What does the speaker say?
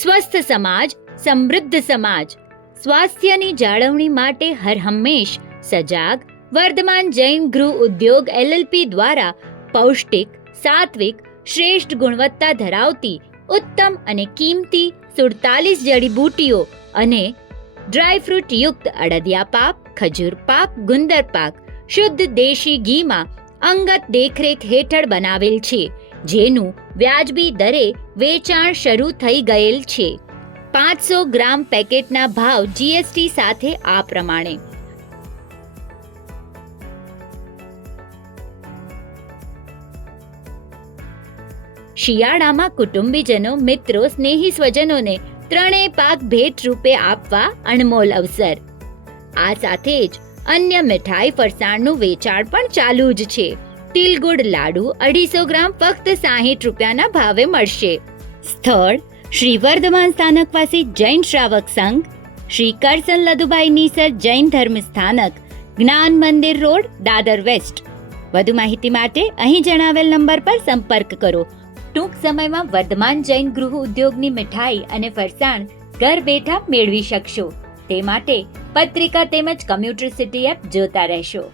સ્વસ્થ સમાજ, સમૃદ્ધ સમાજ. સ્વાસ્થ્યની જાળવણી માટે હરહંમેશ સજાગ વર્ધમાન જૈન ગૃહ ઉદ્યોગ LLP દ્વારા પૌષ્ટિક, સાત્વિક, શ્રેષ્ઠ ગુણવત્તા ધરાવતી ઉત્તમ અને કિંમતી 47 જડીબુટ્ટીઓ અને ડ્રાયફ્રૂટ યુક્ત અડદિયા પાક, ખજૂર પાક, ગુંદર પાક શુદ્ધ દેશી ઘીમાં અંગત દેખરેખ હેઠળ બનાવેલ છે, જેનું વ્યાજબી દરે વેચાણ શરૂ થઈ ગયેલ છે. 500 ગ્રામ પેકેટના ભાવ GST સાથે આ પ્રમાણે. શિયાળામાં કુટુંબીજનો, મિત્રો, સ્નેહી સ્વજનોને ત્રણેય પાક ભેટ રૂપે આપવા અણમોલ અવસર. આ સાથે જ અન્ય મીઠાઈ ફરસાણનું વેચાણ પણ ચાલુ જ છે. તિલગુડ લાડુ 250 ગ્રામ ફક્ત 60 રૂપિયાના ભાવે મળશે. સ્થળ શ્રી વર્ધમાન સ્થાનકવાસી જૈન શ્રાવક સંઘ, શ્રી કરસન લદુભાઈ નીસર જૈન ધર્મ સ્થાનક, જ્ઞાન મંદિર રોડ, દાદર વેસ્ટ. વધુ માહિતી માટે અહીં જણાવેલ નંબર પર સંપર્ક કરો. ટૂંક સમયમાં વર્ધમાન જૈન ગૃહ ઉદ્યોગની મીઠાઈ અને ફરસાણ ઘર બેઠા મેળવી શકશો. તે માટે પત્રિકા તેમજ કમ્પ્યુટર સિટી એપ જોતા રહેશો.